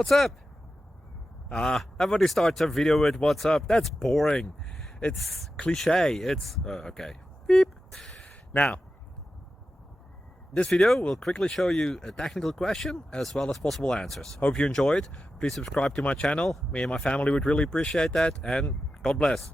What's up? Everybody starts a video with what's up. That's boring. It's cliche. It's okay. Beep. Now, this video will quickly show you a technical question as well as possible answers. Hope you enjoyed. Please subscribe to my channel. Me and my family would really appreciate that, and God bless.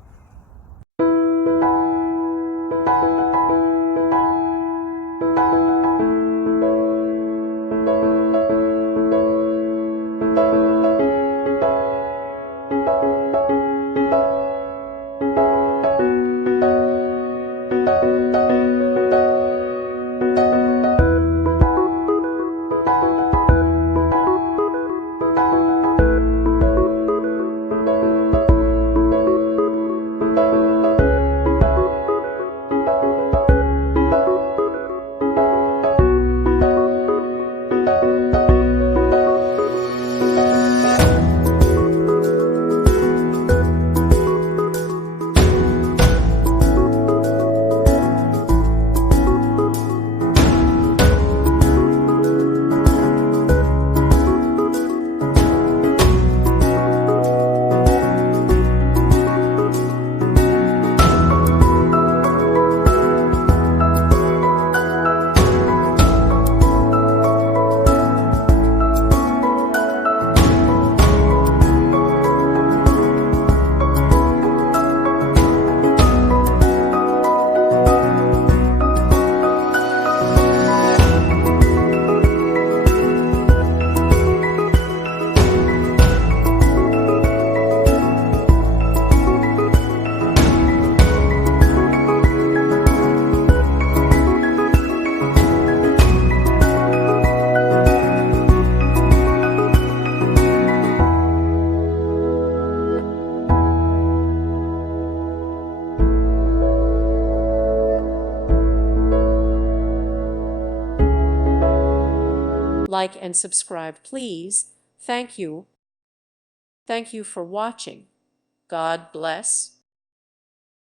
Like and subscribe, please. Thank you. Thank you for watching. God bless.